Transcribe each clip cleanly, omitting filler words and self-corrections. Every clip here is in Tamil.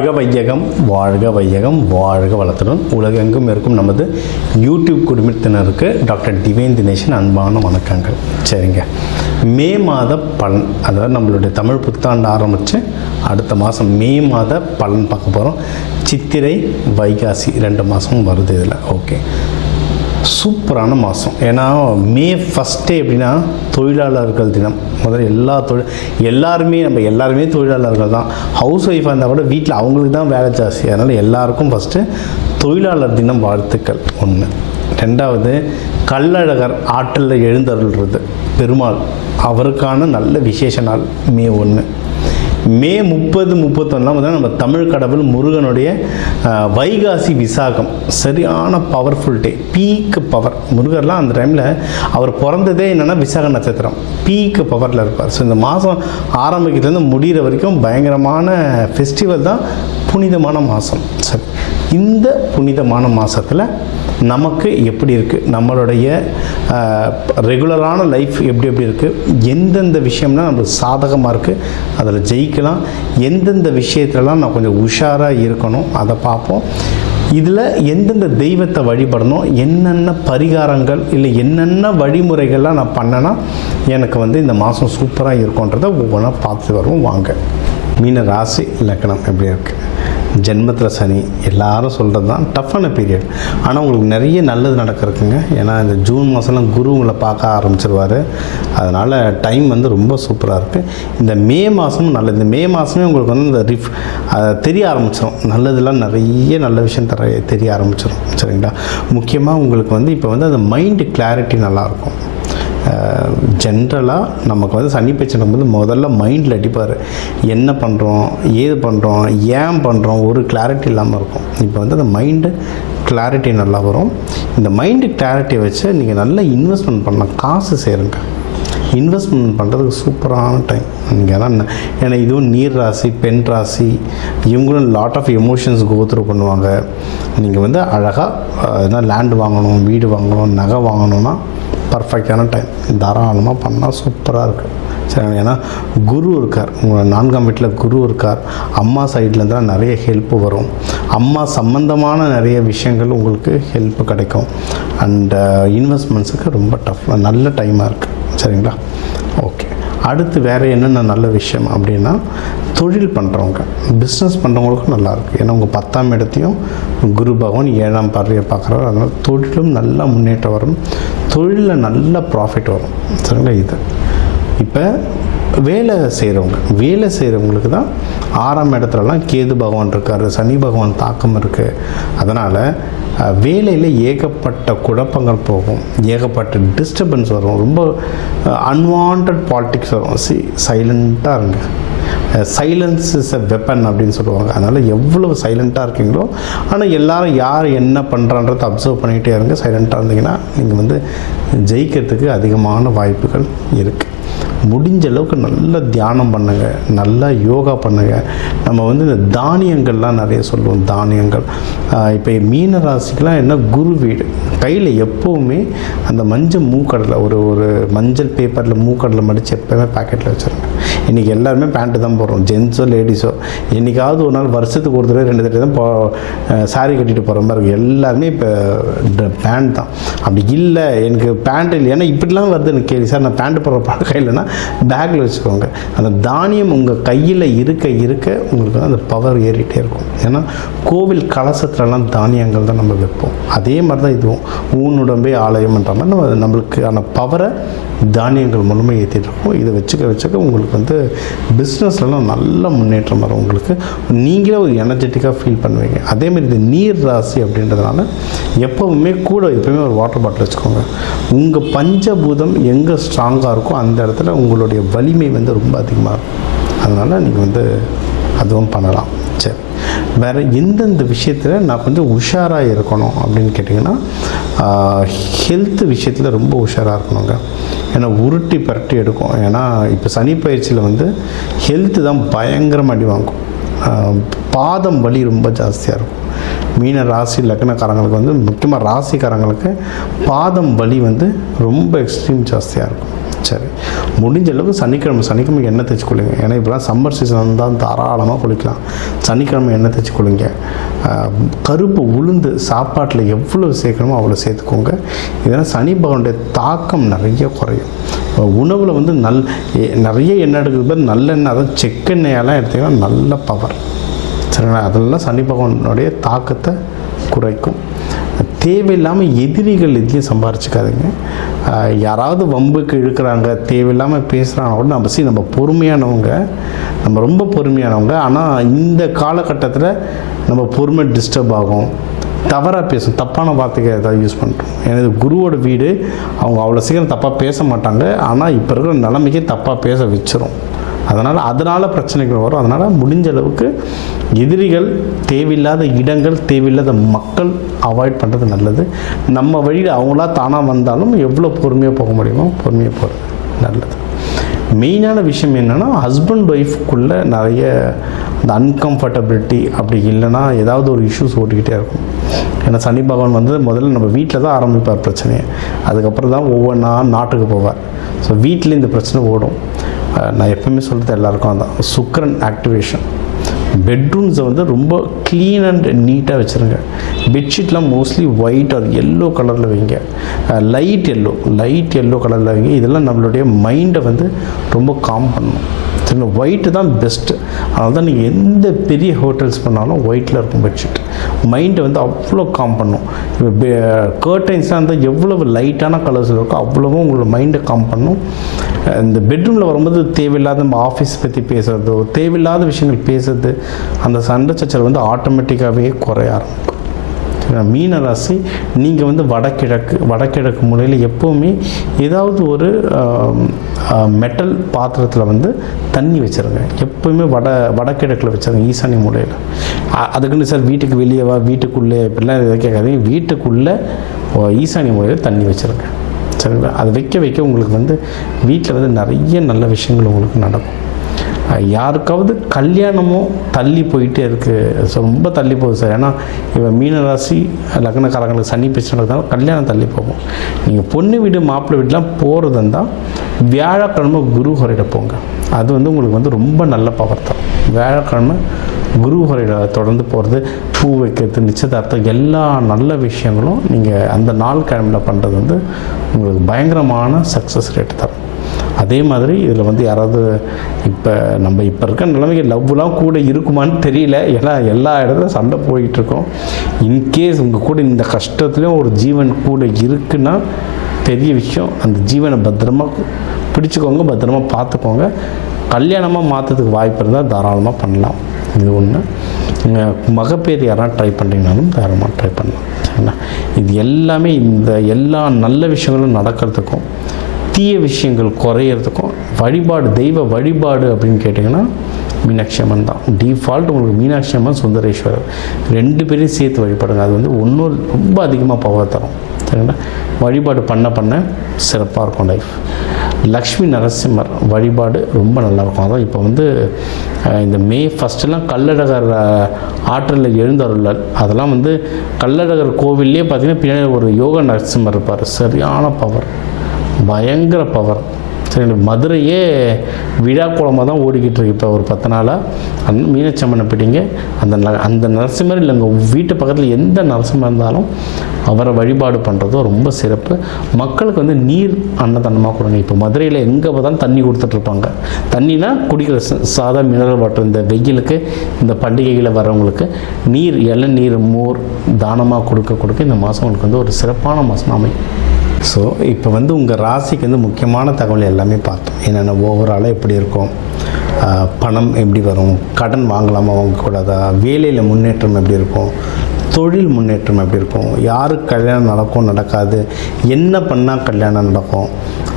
வாழ்க வையகம் வாழ்க வளத்துடன் உலகெங்கும் இருக்கும் நமது யூடியூப் குடும்பத்தினருக்கு டாக்டர் டிவைன் தினேஷன் அன்பான வணக்கங்கள். சரிங்க, மே மாத பலன், அதாவது நம்மளுடைய தமிழ் புத்தாண்டு ஆரம்பித்து அடுத்த மாதம் மே மாத பலன் பார்க்க போகிறோம். சித்திரை வைகாசி 2 மாதமும் வருது இதில். ஓகே, சூப்பரான மாதம். ஏன்னா மே ஃபஸ்ட்டே எப்படின்னா தொழிலாளர்கள் தினம். முதல்ல எல்லாருமே தொழிலாளர்கள் தான். ஹவுஸ் ஒய்ஃபாக இருந்தால் கூட வீட்டில் அவங்களுக்கு தான் வேலை ஜாஸ்தி. அதனால் எல்லாருக்கும் ஃபஸ்ட்டு தொழிலாளர் தினம் வாழ்த்துக்கள் 1. 2வது கள்ளழகர் ஆற்றில் எழுந்தருள்றது பெருமாள், அவருக்கான நல்ல விசேஷ நாள் மே 1. மே 30, 31 நம்ம தமிழ் கடவுள் முருகனுடைய வைகாசி விசாகம், சரியான பவர்ஃபுல் டே, பீக் பவர். முருகர்லாம் அந்த டைமில் அவர் பிறந்ததே என்னென்னா விசாக நட்சத்திரம், பீக் பவரில் இருப்பார். ஸோ இந்த மாதம் ஆரம்பிக்கிறதுலேருந்து முடிகிற வரைக்கும் பயங்கரமான ஃபெஸ்டிவல் தான், புனிதமான மாதம். சரி, இந்த புனிதமான மாதத்தில் நமக்கு எப்படி இருக்குது, நம்மளுடைய ரெகுலரான லைஃப் எப்படி இருக்குது, எந்தெந்த விஷயம்னா நம்மளுக்கு சாதகமாக இருக்குது, அதில் ஜெயிக்கலாம், எந்தெந்த விஷயத்துலலாம் நான் கொஞ்சம் உஷாராக இருக்கணும் அதை பார்ப்போம். இதில் எந்தெந்த தெய்வத்தை வழிபடணும், என்னென்ன பரிகாரங்கள் இல்லை என்னென்ன வழிமுறைகள்லாம் நான் பண்ணேன்னா எனக்கு இந்த மாதம் சூப்பராக இருக்கும்ன்றதை ஒவ்வொன்றா பார்த்து வருவோம். வாங்க. மீன ராசி லக்னம் எப்படி இருக்குது, ஜென்மத்தில் சனி, எல்லாரும் சொல்கிறது தான் டஃப்பான பீரியட். ஆனால் உங்களுக்கு நிறைய நல்லது நடக்கிறதுக்குங்க. ஏன்னா இந்த ஜூன் மாதம்லாம் குரு உங்களை பார்க்க ஆரம்பிச்சிருவார். அதனால் டைம் ரொம்ப சூப்பராக இருக்குது. இந்த மே மாதமும் நல்லது. இந்த மே மாதமே உங்களுக்கு இந்த தெரிய ஆரம்பிச்சிடும், நல்லதெல்லாம் நிறைய நல்ல விஷயம் தெரிய ஆரம்பிச்சிடும். சரிங்களா, முக்கியமாக உங்களுக்கு இப்போ அந்த மைண்டு கிளாரிட்டி நல்லாயிருக்கும். ஜென்ரலாக நமக்கு சனி பிரச்சனை முதல்ல மைண்டில் அடிப்பார். என்ன பண்ணுறோம், ஏது பண்ணுறோம், ஏன் பண்ணுறோம், ஒரு கிளாரிட்டி இல்லாமல் இருக்கும். இப்போ அந்த மைண்டு கிளாரிட்டி நல்லா வரும். இந்த மைண்டு கிளாரிட்டியை வச்சு நீங்கள் நல்லா இன்வெஸ்ட்மெண்ட் பண்ணலாம், காசு சேருங்க. இன்வெஸ்ட்மெண்ட் பண்ணுறதுக்கு சூப்பரான டைம் நீங்கள் தான். ஏன்னா இதுவும் நீர் ராசி, பெண் ராசி, இவங்களும் லாட் ஆஃப் எமோஷன்ஸ் கோத்ரூ பண்ணுவாங்க. நீங்கள் அழகாக எதனா லேண்டு வாங்கணும், வீடு வாங்கணும், நகை வாங்கணுன்னா பர்ஃபெக்டான டைம், தாராளமாக பண்ணால் சூப்பராக இருக்குது. சரி, ஏன்னா குரு இருக்கார், உங்களை 4ஆம் வீட்டில் குரு இருக்கார். அம்மா சைட்லேருந்து தான் நிறைய ஹெல்ப்பு வரும். அம்மா சம்மந்தமான நிறைய விஷயங்கள் உங்களுக்கு ஹெல்ப்பு கிடைக்கும். அண்ட் இன்வெஸ்ட்மெண்ட்ஸுக்கு ரொம்ப நல்ல டைமாக இருக்குது. சரிங்களா, ஓகே. அடுத்து வேறு என்னென்ன நல்ல விஷயம் அப்படின்னா, தொழில் பண்ணுறவங்க, பிஸ்னஸ் பண்ணுறவங்களுக்கும் நல்லாயிருக்கு. ஏன்னா உங்கள் 10ஆம் இடத்தையும் குரு பகவான் 7ஆம் பார்வையை பார்க்குறாரு. அதனால் தொழிலும் நல்லா முன்னேற்றம் வரும், தொழிலில் நல்ல ப்ராஃபிட் வரும். சரிங்களா, இது இப்போ வேலை செய்கிறவங்களுக்கு தான் 6ஆம் இடத்துலலாம் கேது பகவான் இருக்கார், சனி பகவான் தாக்கம் இருக்குது. அதனால் வேலையில் ஏகப்பட்ட குழப்பங்கள் போகும், ஏகப்பட்ட டிஸ்டர்பன்ஸ் வரும், ரொம்ப அன்வான்ட் பாலிட்டிக்ஸ் வரும். சைலண்ட்டாக இருங்க. சைலன்ஸ் இஸ் எ வெப்பன் அப்படின்னு சொல்லுவாங்க. அதனால் எவ்வளோ சைலண்ட்டாக இருக்கீங்களோ, ஆனால் எல்லோரும் யார் என்ன பண்ணுறான்றதை அப்சர்வ் பண்ணிகிட்டே இருங்க. சைலண்ட்டாக இருந்தீங்கன்னா நீங்கள் ஜெயிக்கிறதுக்கு அதிகமான வாய்ப்புகள் இருக்குது. முடிஞ்ச அளவுக்கு நல்ல தியானம் பண்ணுங்கள், நல்லா யோகா பண்ணுங்கள். நம்ம இந்த தானியங்கள்லாம் நிறைய சொல்லுவோம், தானியங்கள். இப்போ மீன ராசிக்கெலாம் என்ன, குரு வீடு கையில் எப்போவுமே அந்த மஞ்சள் மூக்கடலை, ஒரு மஞ்சள் பேப்பரில் மூக்கடலை மடித்து எப்போவுமே பேக்கெட்டில் வச்சுருங்க. இன்றைக்கி எல்லாருமே பேண்ட்டு தான் போடுறோம், ஜென்ஸோ லேடிஸோ. என்றைக்காவது ஒரு நாள் வருஷத்துக்கு ஒரு தடவை 2 தடவை தான் சாரி கட்டிட்டு போகிற மாதிரி இருக்குது. எல்லாருமே இப்போ பேண்ட் தான். அப்படி இல்லை எனக்கு பேண்ட் இல்லை, ஏன்னா இப்படிலாம் வருது எனக்கு கேள்வி. சார் நான் பேண்ட்டு போடுற பழக்கம் இல்லைன்னா பேக்கில் வச்சுக்கோங்க. அந்த தானியம் உங்கள் கையில் இருக்க உங்களுக்கு அந்த பவர் ஏறிட்டே இருக்கும். ஏன்னா கோவில் கலசத்துலலாம் தானியங்கள் தான் நம்ம வைப்போம். அதே மாதிரி தான் இதுவும் ஊனுடம்பே ஆலயம்ன்ற மாதிரி நம்மளுக்கான பவரை தானியங்கள் மூலமாக ஏற்றிட்டு இருக்கும். இதை வச்சுக்க உங்களுக்கு பிஸ்னஸ்லாம் நல்ல முன்னேற்றம் வரும். உங்களுக்கு நீங்களே ஒரு எனர்ஜெட்டிக்காக ஃபீல் பண்ணுவீங்க. அதேமாதிரி இது நீர் ராசி அப்படின்றதுனால எப்போவுமே ஒரு வாட்டர் பாட்டில் வச்சுக்கோங்க. உங்கள் பஞ்சபூதம் எங்கே ஸ்ட்ராங்காக இருக்கோ அந்த இடத்துல உங்களுடைய வலிமை ரொம்ப அதிகமாக இருக்கும். அதனால் நீங்கள் அதுவும் பண்ணலாம். சரி, வேறு எந்தெந்த விஷயத்தில் நான் கொஞ்சம் உஷாராக இருக்கணும் அப்படின்னு கேட்டிங்கன்னா, ஹெல்த்து விஷயத்தில் ரொம்ப உஷாராக இருக்கணுங்க. ஏன்னா உருட்டி பரட்டி எடுக்கும். ஏன்னா இப்போ சனி பயிற்சியில் ஹெல்த்து தான் பயங்கரமாக அடி வாங்கும். பாதம் வலி ரொம்ப ஜாஸ்தியாக இருக்கும். மீன ராசி லக்னக்காரங்களுக்கு முக்கியமாக ராசிக்காரங்களுக்கு பாதம் வலி ரொம்ப எக்ஸ்ட்ரீம் ஜாஸ்தியாக இருக்கும். சரி, முடிஞ்ச அளவுக்கு சனிக்கிழமை எண்ணெய் தேய்ச்சி குளிங்க. ஏன்னா இப்போலாம் சம்மர் சீசன் தான் தாராளமாக குளிக்கலாம். சனிக்கிழமை எண்ணெய் தேய்ச்சி குளிங்க. கருப்பு உளுந்து சாப்பாட்டில் எவ்வளோ சேர்க்கணுமோ அவ்வளோ சேர்த்துக்கோங்க. இதனால் சனி பகவானுடைய தாக்கம் நிறைய குறையும். உணவில் வந்து நிறைய எண்ணெய் எடுக்கிறது பேர் நல்லெண்ணெய், அதாவது செக்கெண்ணெயெல்லாம் எடுத்திங்கன்னா நல்ல பவர். சரிங்களா? அதெல்லாம் சனி பகவானுடைய தாக்கத்தை குறைக்கும். தேவையில்லாமல் எதிரிகள் எதையும் சம்பாரிச்சிக்காதீங்க. யாராவது வம்புக்கு இழுக்கிறாங்க, தேவையில்லாமல் பேசுகிறாங்க கூட நம்ம பொறுமையானவங்க, நம்ம ரொம்ப பொறுமையானவங்க. ஆனால் இந்த காலகட்டத்தில் நம்ம பொறுமை டிஸ்டர்ப் ஆகும், தவறாக பேசும், தப்பான வார்த்தைகள் ஏதாவது யூஸ் பண்ணுறோம். ஏன்னா இது குருவோட வீடு, அவங்க அவ்வளோ சீக்கிரம் தப்பாக பேச மாட்டாங்க. ஆனால் இப்போ இருக்கிற நிலைமைக்கு தப்பாக பேச வச்சிரும். அதனால் பிரச்சனைகள் வரும். அதனால் முடிஞ்ச அளவுக்கு எதிரிகள், தேவையில்லாத இடங்கள், தேவையில்லாத மக்கள் அவாய்ட் பண்ணுறது நல்லது. நம்ம வழியில் அவங்களா தானாக வந்தாலும் எவ்வளோ பொறுமையாக போக முடியுமோ பொறுமையாக போகிறது நல்லது. மெயினான விஷயம் என்னென்னா, ஹஸ்பண்ட் ஒய்ஃப்குள்ளே நிறைய இந்த அன்கம்ஃபர்டபிலிட்டி அப்படி இல்லைன்னா ஏதாவது ஒரு இஷ்யூஸ் ஓட்டிக்கிட்டே இருக்கும். ஏன்னா சனி பகவான் வந்து முதல்ல நம்ம வீட்டில் தான் ஆரம்பிப்பார் பிரச்சனையை, அதுக்கப்புறம் தான் ஒவ்வொன்றா நாட்டுக்கு போவார். ஸோ வீட்டில் இந்த பிரச்சனை ஓடும். நான் எப்பவுமே சொல்கிறது எல்லாருக்கும் அதான், சுக்கிரன் ஆக்டிவேஷன். பெட்ரூம்ஸை வந்து ரொம்ப க்ளீன் அண்ட் நீட்டாக வச்சுருங்க. பெட்ஷீட்லாம் மோஸ்ட்லி ஒயிட் ஆர் எல்லோ கலரில் வைங்க. லைட் எல்லோ கலரில் வைங்க. இதெல்லாம் நம்மளுடைய மைண்டை வந்து ரொம்ப காம் பண்ணணும். சரிங்களா? ஒயிட்டு தான் பெஸ்ட்டு. அதனால தான் நீங்கள் எந்த பெரிய ஹோட்டல்ஸ் பண்ணாலும் ஒயிட்டில் இருக்கும் பெட்ஷீட். மைண்டை வந்து அவ்வளோ காம் பண்ணும். இப்போ கர்டைன்ஸ்லாம் வந்து எவ்வளவு லைட்டான கலர்ஸ் இருக்கோ அவ்வளவும் உங்களோட மைண்டை காம் பண்ணும். இந்த பெட்ரூமில் வரும்போது தேவையில்லாத நம்ம ஆஃபீஸ் பற்றி பேசுகிறதோ, தேவையில்லாத விஷயங்கள் பேசுறது, அந்த சண்டை சச்சரவு வந்து ஆட்டோமேட்டிக்காகவே குறைய ஆரம்பிக்கும். மீன ராசி, நீங்கள் வந்து வடகிழக்கு மூலையில் எப்போவுமே ஏதாவது ஒரு மெட்டல் பாத்திரத்தில் வந்து தண்ணி வச்சுருங்க. எப்போவுமே வடகிழக்கில் வச்சுருங்க, ஈசானி மூலையில். அதுக்குன்னு சார் வீட்டுக்கு வெளியேவா, வீட்டுக்குள்ளே இப்படிலாம் எதாவது கேட்காதீங்க. வீட்டுக்குள்ளே ஈசானி மூலையில் தண்ணி வச்சுருங்க. சரிங்களா? அது வைக்க உங்களுக்கு வந்து வீட்டில் வந்து நிறைய நல்ல விஷயங்கள் உங்களுக்கு நடக்கும். யாருக்காவது கல்யாணமோ தள்ளி போயிட்டே இருக்குது, ஸோ ரொம்ப தள்ளி போகுது சார். ஏன்னா இவன் மீனராசி லக்னக்காரங்களுக்கு சனி பிரச்சனைனால கல்யாணம் தள்ளி போகும். நீங்கள் பொண்ணு வீடு மாப்பிள்ளை வீடுலாம் போகிறது இருந்தால் வியாழக்கிழமை குரு ஹோரையிட போங்க. அது வந்து உங்களுக்கு வந்து ரொம்ப நல்ல பவர் தான். வியாழக்கிழமை குரு ஹோரையிட தொடர்ந்து போகிறது, பூ வைக்கிறது, நிச்சயதார்த்தம், எல்லா நல்ல விஷயங்களும் நீங்கள் அந்த நாள் கிழமையில் பண்ணுறது வந்து உங்களுக்கு பயங்கரமான சக்ஸஸ் ரேட் தரும். அதே மாதிரி இதில் வந்து யாராவது இப்போ இருக்க நிலைமைக்கு லவ்லாம் கூட இருக்குமான்னு தெரியல. ஏன்னா எல்லா இடத்துலையும் சண்டை போயிட்டுருக்கோம். இன்கேஸ் உங்கள் கூட இந்த கஷ்டத்துலேயும் ஒரு ஜீவன் கூட இருக்குன்னா பெரிய விஷயம். அந்த ஜீவனை பத்திரமாக பிடிச்சிக்கோங்க, பத்திரமா பார்த்துக்கோங்க. கல்யாணமாக மாற்றத்துக்கு வாய்ப்பு இருந்தால் தாராளமாக பண்ணலாம். இது ஒன்று. மகப்பேறு யாராவது ட்ரை பண்ணுறீங்கனாலும் தாராளமாக ட்ரை பண்ணலாம். சரிங்களா? இது எல்லாமே இந்த எல்லா நல்ல விஷயங்களும் நடக்கிறதுக்கும் தீய விஷயங்கள் குறையிறதுக்கும் தெய்வ வழிபாடு அப்படின்னு கேட்டிங்கன்னா மீனாட்சி அம்மன் தான் டிஃபால்ட். உங்களுக்கு மீனாட்சி அம்மன், சுந்தரேஸ்வரர் 2 பேரையும் சேர்த்து வழிபாடுங்க. அது வந்து இன்னொரு ரொம்ப அதிகமாக பவர் தரும். சரிங்களா? வழிபாடு பண்ண சிறப்பாக இருக்கும் லைஃப். லக்ஷ்மி நரசிம்மர் வழிபாடு ரொம்ப நல்லாயிருக்கும். அதான் இப்போ வந்து இந்த மே 1 கள்ளழகர் ஆற்றில் எழுந்தருளல், அதெல்லாம் வந்து கள்ளழகர் கோவில்லே பார்த்திங்கன்னா பின்னாடி ஒரு யோக நரசிம்மர் இருப்பார். சரியான பவர், பயங்கர பவர். சரி, மதுரையே விழா கோலமாக தான் ஓடிக்கிட்டு இருக்கு இப்போ ஒரு 10 நாளாக. அந்த மீனாட்சி அம்மனை பிடிங்க. அந்த நரசிம்மர் இல்லை, உங்கள் வீட்டு பக்கத்தில் எந்த நரசிம்மர் இருந்தாலும் அவரை வழிபாடு பண்ணுறதும் ரொம்ப சிறப்பு. மக்களுக்கு வந்து நீர் அன்னதானமாக கொடுங்க. இப்போ மதுரையில் எங்கே பார்த்தாலும் தண்ணி கொடுத்துட்ருப்பாங்க. தண்ணினா குடிக்கிற சாதா மினரல் வாட்டர். இந்த வெயிலுக்கு, இந்த பண்டிகையில் வரவங்களுக்கு இளநீர், மோர் தானமாக கொடுக்க இந்த மாதம் உங்களுக்கு வந்து ஒரு சிறப்பான மாதம் அமையும். ஸோ இப்போ வந்து உங்கள் ராசிக்கு வந்து முக்கியமான தகவல் எல்லாமே பார்த்தோம். என்னென்ன ஓவராலாக எப்படி இருக்கும், பணம் எப்படி வரும், கடன் வாங்கலாமா வாங்கக்கூடாதா, வேலையில் முன்னேற்றம் எப்படி இருக்கும், தொழில் முன்னேற்றம் எப்படி இருக்கும், யாருக்கு கல்யாணம் நடக்கும் நடக்காது, என்ன பண்ணால் கல்யாணம் நடக்கும்,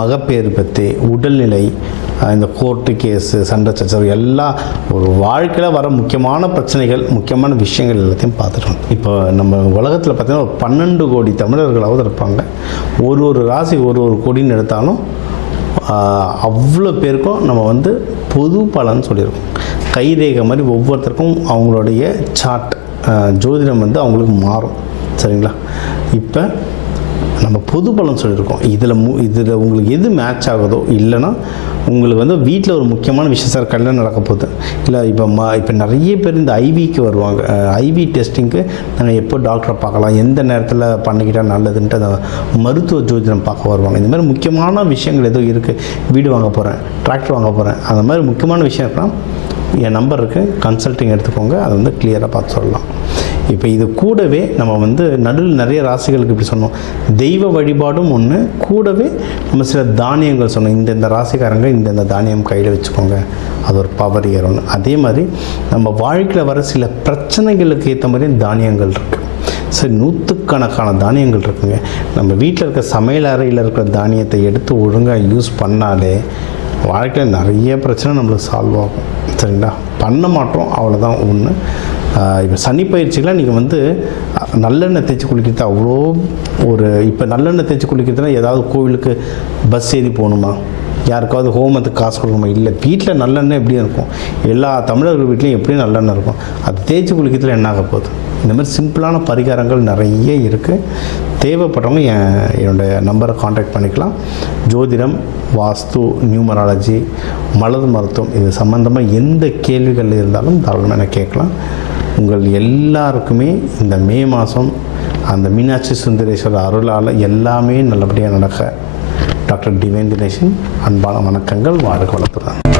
மகப்பேறு பற்றி, உடல்நிலை, இந்த கோர்ட்டு கேஸு, சண்டை சச்சரவு, எல்லாம் ஒரு வாழ்க்கையில் வர முக்கியமான பிரச்சனைகள், முக்கியமான விஷயங்கள் எல்லாத்தையும் பார்த்துட்டோம். இப்போ நம்ம உலகத்தில் பார்த்திங்கன்னா ஒரு 12 கோடி தமிழர்களாவது இருப்பாங்க. ஒரு ராசி ஒரு கோடின்னு எடுத்தாலும் அவ்வளோ பேருக்கும் நம்ம வந்து பொது பலன் சொல்லியிருக்கோம். கைரேகை மாதிரி ஒவ்வொருத்தருக்கும் அவங்களுடைய சார்ட், ஜோதிடம் வந்து அவங்களுக்கு மாறும். சரிங்களா? இப்போ நம்ம பொது பலன் சொல்லியிருக்கோம். இதில் உங்களுக்கு எது மேட்ச் ஆகுதோ, இல்லைன்னா உங்களுக்கு வந்து வீட்டில் ஒரு முக்கியமான விஷயம், சார் கல்யாணம் நடக்க போகுது, இல்லை இப்போ நிறைய பேர் இந்த ஐவிக்கு வருவாங்க. ஐவி டெஸ்டிங்க்கு நாங்கள் எப்போ டாக்டரை பார்க்கலாம், எந்த நேரத்தில் பண்ணிக்கிட்டால் நல்லதுன்ட்டு அந்த மருத்துவ ஜோதிடம் பார்க்க வருவாங்க. இந்த மாதிரி முக்கியமான விஷயங்கள் ஏதோ இருக்குது, வீடு வாங்க போகிறேன், டிராக்டர் வாங்க போகிறேன், அந்த மாதிரி முக்கியமான விஷயம் இருக்கலாம், என் நம்பர் இருக்குது, கன்சல்ட்டிங் எடுத்துக்கோங்க, அதை வந்து கிளியராக பார்த்து சொல்லலாம். இப்போ இது கூடவே நம்ம வந்து நடுவில் நிறைய ராசிகளுக்கு இப்படி சொன்னோம், தெய்வ வழிபாடும் ஒன்று, கூடவே நம்ம சில தானியங்கள் சொன்னோம், இந்தந்த ராசிக்காரங்க இந்தந்த தானியம் கையில் வச்சுக்கோங்க, அது ஒரு பவர் ஏறணும். அதே மாதிரி நம்ம வாழ்க்கையில் வர சில பிரச்சனைகளுக்கு ஏற்ற மாதிரி தானியங்கள் இருக்குது. சரி, நூற்றுக்கணக்கான தானியங்கள் இருக்குங்க. நம்ம வீட்டில் இருக்க சமையல் அறையில் இருக்கிற தானியத்தை எடுத்து ஒழுங்காக யூஸ் பண்ணாலே வாழ்க்கையில் நிறைய பிரச்சனை நம்மளுக்கு சால்வ் ஆகும். சரிங்களா? பண்ண மாட்டோம், அவ்வளோதான் ஒன்று. இப்போ சனி பயிற்சிக்கெலாம் நீங்கள் வந்து நல்லெண்ணெய் தேய்ச்சி குளிக்கிறது அவ்வளோ இப்போ நல்லெண்ணெய் தேய்ச்சி குளிக்கிறதுனா ஏதாவது கோவிலுக்கு பஸ் ஏறி போகணுமா, யாருக்காவது ஹோமத்துக்கு காசு கொடுக்கணுமா? இல்லை, வீட்டில் நல்லெண்ணெய் எப்படி இருக்கும், எல்லா தமிழர்கள் வீட்லேயும் எப்படியும் நல்லெண்ணெய் இருக்கும், அது தேய்ச்சி குளிக்கிறதுல என்ன ஆக போகுது? இந்த மாதிரி சிம்பிளான பரிகாரங்கள் நிறைய இருக்குது. தேவைப்படுறவங்க என்னோடய நம்பரை காண்டாக்ட் பண்ணிக்கலாம். ஜோதிடம், வாஸ்து, நியூமராலஜி, மலர் மருத்துவம், இது சம்மந்தமாக எந்த கேள்விகள் இருந்தாலும் தாராளமாக எனக்கு கேட்கலாம். உங்கள் எல்லாருக்குமே இந்த மே மாதம் அந்த மீனாட்சி சுந்தரேஸ்வரர் அருளால் எல்லாமே நல்லபடியாக நடக்க டாக்டர் டிவைன் தினேஷன் அன்பான வணக்கங்கள். வாழ்க வளத்துடன்.